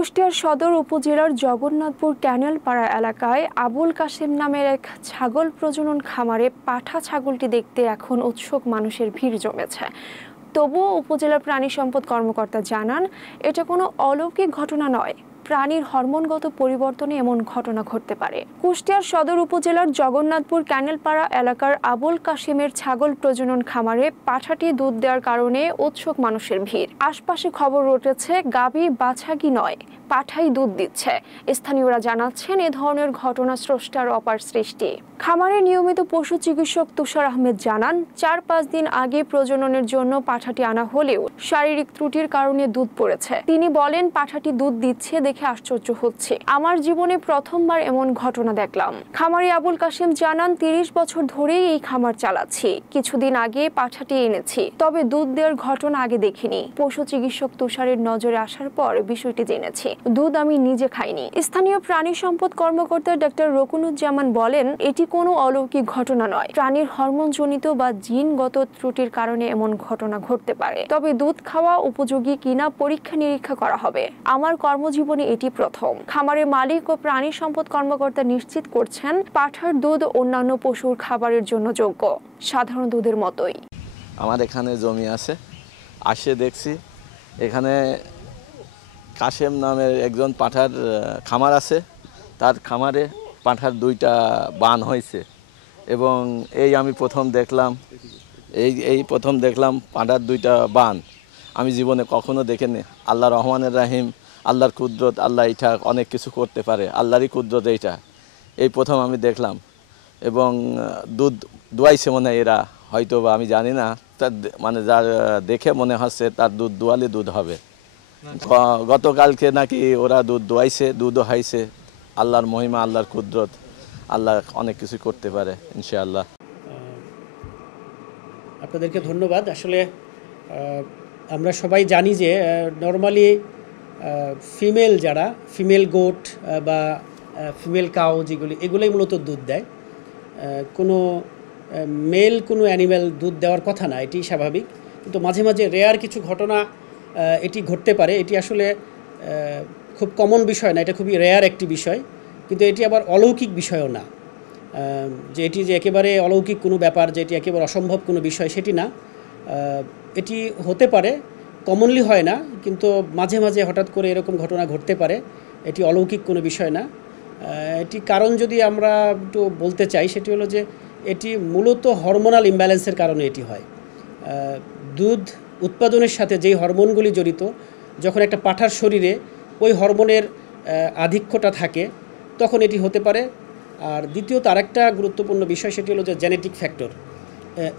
কুষ্টিয়ার সদর উপজেলার জগন্নাথপুর ক্যানেলপাড়া এলাকায় আবুল কাশেম নামের এক ছাগল প্রজনন খামারে পাঠা ছাগলটি দেখতে এখন উৎসুক মানুষের ভিড় জমেছে। তবুও উপজেলার প্রাণী সম্পদ কর্মকর্তা জানান, এটা কোনো অলৌকিক ঘটনা নয়। প্রাণীর হরমোনগত পরিবর্তনে এমন ঘটনা ঘটতে পারে। কুষ্টিয়ার সদর উপজেলার জগন্নাথপুর ক্যানেলপাড়া এলাকার আবুল কাশেমের ছাগল প্রজনন খামারে পাঠাটি দুধ দেওয়ার কারণে উৎসুক মানুষের ভিড়। আশপাশে খবর উঠেছে গাভী বাছাকি নয়, পাঠাই দুধ দিচ্ছে। স্থানীয়রা জানাচ্ছেন, এ ধরনের ঘটনা স্রষ্টার অপার সৃষ্টি। খামারে নিয়মিত পশু চিকিৎসক তুষার আহমেদ জানান, ৪-৫ দিন আগে প্রজননের জন্য পাঠাটি আনা হলেও শারীরিক ত্রুটির কারণে দুধ পড়েছে। তিনি বলেন, পাঠাটি দুধ দিচ্ছে দেখে আশ্চর্য হচ্ছে। আমার জীবনে প্রথমবার এমন ঘটনা দেখলাম। খামারি আবুল কাশেম জানান, ৩০ বছর ধরেই এই খামার চালাচ্ছি। কিছুদিন আগে পাঠাটি এনেছি, তবে দুধ দেওয়ার ঘটনা আগে দেখিনি। পশু চিকিৎসক তুষারের নজরে আসার পর বিষয়টি জেনেছি। দুধ আমি নিজে খাইনি। স্থানীয় প্রাণী সম্পদ কর্মকর্তা ডক্টর রকুনুজ্জামান বলেন, এটি কোনো অলৌকিক ঘটনা নয়। প্রাণীর হরমোনজনিত বা জিনগত ত্রুটির কারণে এমন ঘটনা ঘটতে পারে। তবে দুধ খাওয়া উপযোগী কিনা পরীক্ষা নিরীক্ষা করা হবে। আমার কর্মজীবনে এটি প্রথম। খামারের মালিক ও প্রাণী সম্পদ কর্মকর্তা নিশ্চিত করছেন, পাঠার দুধ অন্যান্য পশুর খাবারের জন্য যোগ্য, সাধারণ দুধের মতোই। আমার এখানে জমি আছে, আসে দেখছি এখানে কাশেম নামের একজন পাঠার খামার আছে। তার খামারে পাঠার 2টা বান হয়েছে এবং আমি প্রথম দেখলাম প্রথম দেখলাম পাঠার 2টা বান। আমি জীবনে কখনো দেখিনি। আল্লাহ রহমানের রাহিম, আল্লাহর কুদরত। আল্লাহ এটা অনেক কিছু করতে পারে, আল্লাহরই কুদরত এইটা। এই প্রথম আমি দেখলাম এবং দুধ দোয়াইছে মনে হয় এরা, হয়তো বা আমি জানি না। তার মানে যার দেখে মনে হচ্ছে তার দুধ দোয়ালে দুধ হবে। গতকালকে নাকি ওরা দুধ দোয়াইছে, দুধও হাইছে। আল্লাহর মহিমা, আল্লাহর কুদরত, আল্লাহ অনেক কিছু করতে পারে ইনশাআল্লাহ। আপনাদেরকে ধন্যবাদ। আসলে আমরা সবাই জানি যে নর্মালি ফিমেল গোট বা ফিমেল কাউ এগুলোই মূলত দুধ দেয়। কোনো কোনো অ্যানিম্যাল দুধ দেওয়ার কথা না, এটি স্বাভাবিক। কিন্তু মাঝে মাঝে রেয়ার কিছু ঘটনা এটি ঘটতে পারে। এটি আসলে খুব কমন বিষয় না, এটা খুবই রেয়ার একটি বিষয়। কিন্তু এটি আবার অলৌকিক বিষয়ও না, যে এটি যে একেবারে অলৌকিক কোনো ব্যাপার, যে এটি একেবারে অসম্ভব কোনো বিষয় সেটি না। এটি হতে পারে, কমনলি হয় না, কিন্তু মাঝে মাঝে হঠাৎ করে এরকম ঘটনা ঘটতে পারে। এটি অলৌকিক কোনো বিষয় না। এটি কারণ যদি আমরা একটু বলতে চাই, সেটি হলো যে এটি মূলত হরমোনাল ইমব্যালেন্সের কারণে এটি হয়। দুধ উৎপাদনের সাথে যেই হরমোনগুলি জড়িত, যখন একটা পাঠার শরীরে ওই হরমোনের আধিক্যটা থাকে তখন এটি হতে পারে। আর দ্বিতীয়ত আরেকটা গুরুত্বপূর্ণ বিষয়, সেটি হলো যে জেনেটিক ফ্যাক্টর।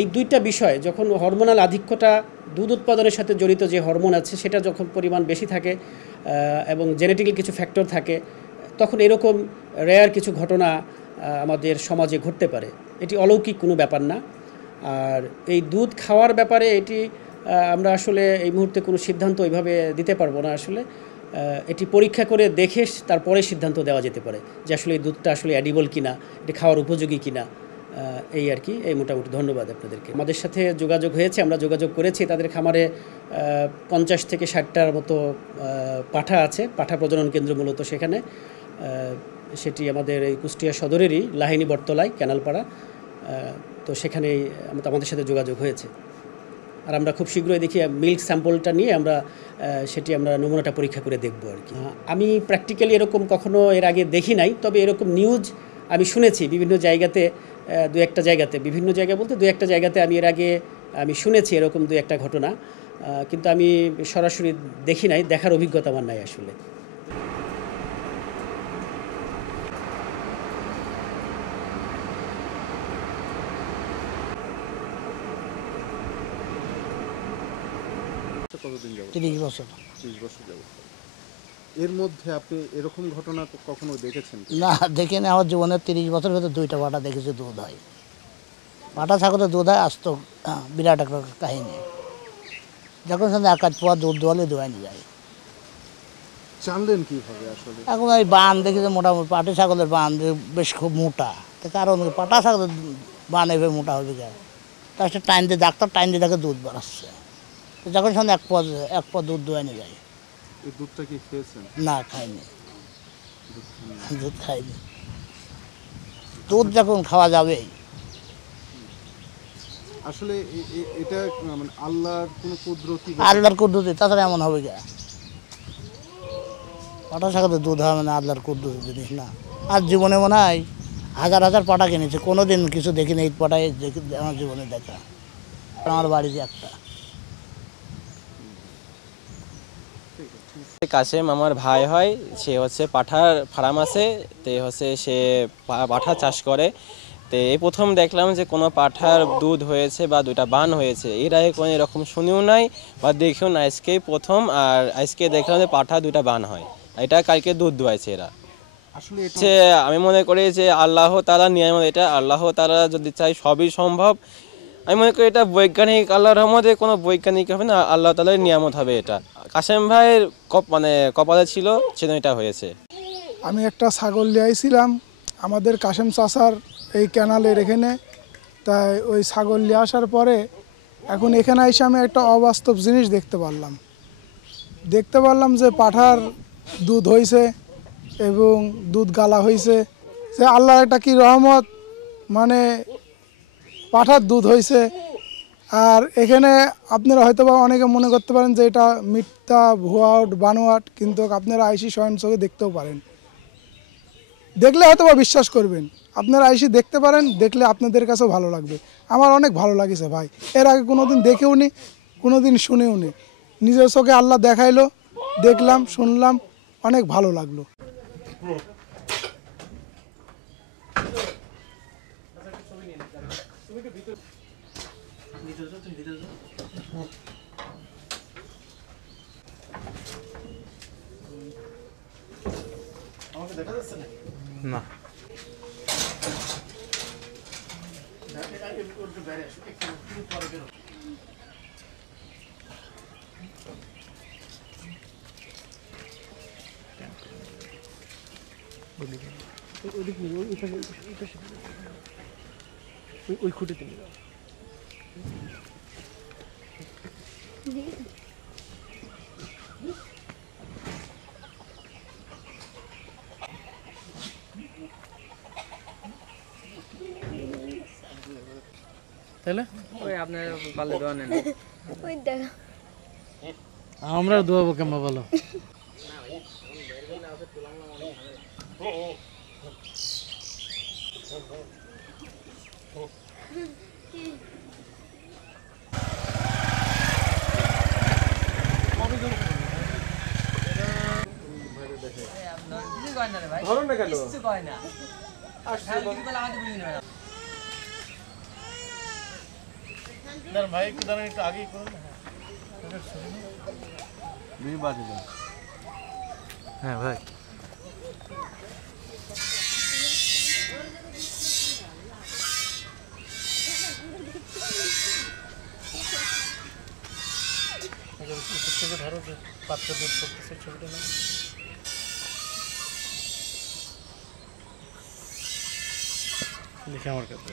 এই 2টা বিষয়, যখন হরমোনাল আধিক্যটা দুধ উৎপাদনের সাথে জড়িত যে হরমোন আছে সেটা যখন পরিমাণ বেশি থাকে এবং জেনেটিক্যাল কিছু ফ্যাক্টর থাকে, তখন এরকম রেয়ার কিছু ঘটনা আমাদের সমাজে ঘটতে পারে। এটি অলৌকিক কোনো ব্যাপার না। আর এই দুধ খাওয়ার ব্যাপারে এটি আমরা আসলে এই মুহূর্তে কোনো সিদ্ধান্ত ওইভাবে দিতে পারবো না। আসলে এটি পরীক্ষা করে দেখে তারপরে সিদ্ধান্ত দেওয়া যেতে পারে যে আসলে এই দুধটা আসলে অ্যাডিবল কিনা, এটি খাওয়ার উপযোগী কিনা, এই আর কি। এই মোটামুটি ধন্যবাদ আপনাদেরকে। আমাদের সাথে যোগাযোগ হয়েছে, আমরা যোগাযোগ করেছি। তাদের খামারে 50 থেকে 60টার মতো পাঠা আছে, পাঠা প্রজনন কেন্দ্র মূলত সেখানে। সেটি আমাদের এই কুষ্টিয়া সদরেরই লাহিনী বটতলায় ক্যানালপাড়া। তো সেখানেই আমাদের সাথে যোগাযোগ হয়েছে। আর আমরা খুব শীঘ্রই দেখি মিল্ক স্যাম্পলটা নিয়ে আমরা নমুনাটা পরীক্ষা করে দেখব আর কি। আমি প্র্যাকটিক্যালি এরকম কখনো এর আগে দেখি নাই, তবে এরকম নিউজ আমি শুনেছি বিভিন্ন জায়গাতে, বিভিন্ন জায়গা বলতে 2-1টা জায়গাতে আমি এর আগে শুনেছি এরকম 2-1টা ঘটনা, কিন্তু আমি সরাসরি দেখি নাই, দেখার অভিজ্ঞতা আমার নাই আসলে। কতদিন যাবত? 30 বছর। 30 বছর যাবত। এর মধ্যে আপনি এরকম ঘটনা কখনো দেখেছেন? না, দেখিনি। আমার জীবনের 30 বছর ভিতরে 2টা পাঠা দেখেছি দুধ হয়। পাঠা ছাগলের দুধ হয়, আসতো বিরাট একটা কাহিনী। যখন সঙ্গে 1 কাজ পোয়া দুধ দোয়ালে দোয়ানি যায়। জানলেন কীভাবে আসলে? এখন ওই বান দেখেছি, মোটামুটি পাটি ছাগলের বান বেশ খুব মোটা। কারণ পাঠা ছাগলের বান এভাবে মোটা হবে যায়, তার সাথে টাইম দিয়ে ডাক্তার টাইম দিয়ে তাকে দুধ বাড়াচ্ছে। যখন সঙ্গে 1 পদ দুধ দোয়ানি যায়। এই দুধটা কি খেয়েছেন? না, খাইনি, দুধ খাইনি। দুধ যখন খাওয়া যাবে, আসলে এটা মানে আল্লাহর কোনো কুদরতি আল্লাহর কুদরতি, তাছাড়া এমন হবে কে? পাঠা ছাগলের দুধ হবে না আল্লাহর কুদরতি জিনিস না। আর জীবনে মনে হয় হাজার হাজার পাঠা কিনেছে, কোনো দিন কিছু দেখিনি। এই পাঠাই আমার জীবনে দেখা, আমার বাড়িতে একটা। কাশেম আমার ভাই হয়, সে হচ্ছে পাঠার ফার্ম আছে, তো হচ্ছে সে পাঠা চাষ করে। তো এই প্রথম দেখলাম যে কোনো পাঠার দুধ হয়েছে বা দুইটা বান হয়েছে, এর আগে কোনো এরকম শুনিও নাই বা দেখিও না, আজকেই প্রথম। আর আজকে দেখলাম যে পাঠা দুইটা বান হয়, এটা কালকে দুধ দুয়াইছে এরা। আসলে যে আমি মনে করি যে আল্লাহ তাআলা নিয়ামত, এটা আল্লাহ তাআলা যদি চাই সবই সম্ভব। আমি মনে করি এটা বৈজ্ঞানিক, আল্লাহর রহমতে কোনো বৈজ্ঞানিক হবে না, আল্লাহ তাআলার নিয়ামত হবে এটা। কাশেম ভাইয়ের কপালে ছিল, সেজন্য এটা হয়েছে। আমি একটা ছাগল নিয়ে আইছিলাম আমাদের কাশেম চাচার এই ক্যানালের এখানে। তাই ওই ছাগল নিয়ে আসার পরে এখন এখানে এসে আমি একটা অবাস্তব জিনিস দেখতে পারলাম যে পাঠার দুধ হয়েছে এবং দুধ গালা হয়েছে। যে আল্লাহর একটা কি রহমত, মানে পাঠার দুধ হয়েছে। আর এখানে আপনারা হয়তো বা অনেকে মনে করতে পারেন যে এটা মিথ্যা, ভুয়াট, বানোয়াট, কিন্তু আপনারা আইসি স্বয়ং চোখে দেখতেও পারেন। দেখলে হয়তো বা বিশ্বাস করবেন, আপনারা আইসি দেখতে পারেন, দেখলে আপনাদের কাছেও ভালো লাগবে। আমার অনেক ভালো লাগেছে ভাই, এর আগে কোনোদিন দেখেও নি, কোনোদিন শুনেও নি। নিজের চোখে আল্লাহ দেখাইলো, দেখলাম, শুনলাম, অনেক ভালো লাগলো। না, ওই খুঁটিতে নিয়ে যাও। তাহলে ওই আপনার পারলে দোয়া নেন, ওই দেখো আমরা দোয়াবো কেমন বলো? ধরো না কেন? ভাই একটু দাঁড়ান, একটু আগেই করুন। হ্যাঁ ভাই, ধরো যে পাত্র দুধ করতেছে, ছবিটা না দেখে আমার কাছে।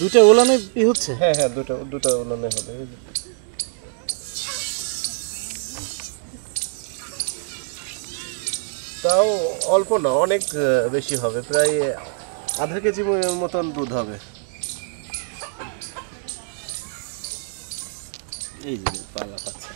দুটো ওলানে হচ্ছে? হ্যাঁ হ্যাঁ, দুটো ওলানে হবে। তাও অল্প না, অনেক বেশি হবে, প্রায় আধা কেজি মতন দুধ হবে। এই যে পালা পাচ্ছে।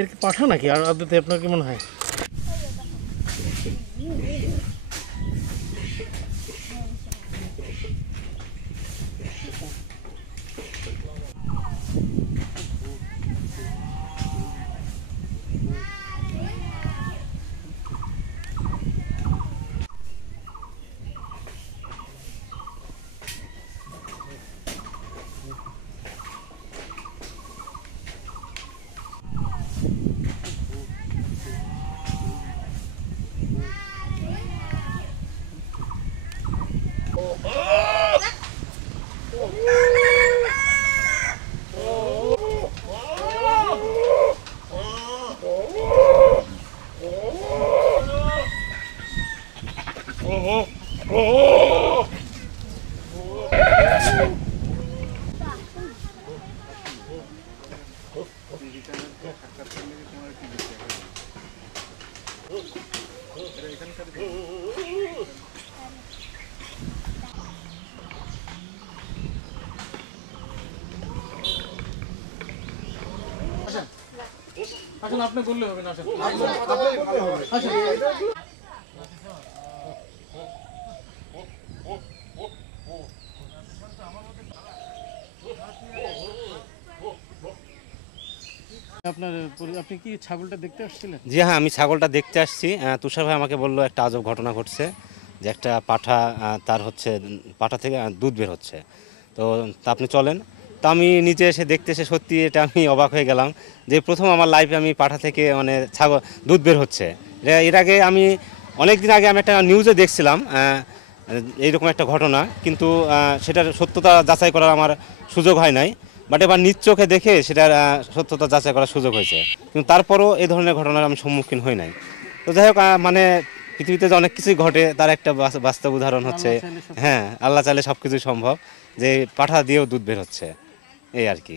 এর কি পাঠা নাকি? আর আদতে আপনার কি মনে হয়? আসেন, আপনি বললে হবে না, আসেন। আপনি কি ছাগলটা দেখতে আসছিলেন? জি হ্যাঁ, আমি ছাগলটা দেখতে আসছি। তুষার ভাই আমাকে বললো একটা আজব ঘটনা ঘটছে, যে একটা পাঠা তার হচ্ছে পাঠা থেকে দুধ বের হচ্ছে। তো তা আপনি চলেন। তা আমি নিচে এসে দেখতে এসে সত্যি এটা আমি অবাক হয়ে গেলাম যে প্রথম আমার লাইফে আমি পাঠা থেকে মানে ছাগল দুধ বের হচ্ছে। এর আগে আমি অনেক দিন আগে আমি একটা নিউজে দেখছিলাম এইরকম একটা ঘটনা, কিন্তু সেটার সত্যতা যাচাই করার আমার সুযোগ হয় নাই। বাট এবার নিজ চোখে দেখে সেটার সত্যতা যাচাই করার সুযোগ হয়েছে, কিন্তু তারপরও এই ধরনের ঘটনার আমি সম্মুখীন হই নাই। তো যাই হোক, মানে পৃথিবীতে যে অনেক কিছুই ঘটে তার একটা বাস্তব উদাহরণ হচ্ছে, হ্যাঁ, আল্লাহ চাইলে সব কিছুই সম্ভব, যে পাঠা দিয়েও দুধ বের হচ্ছে, এই আর কি।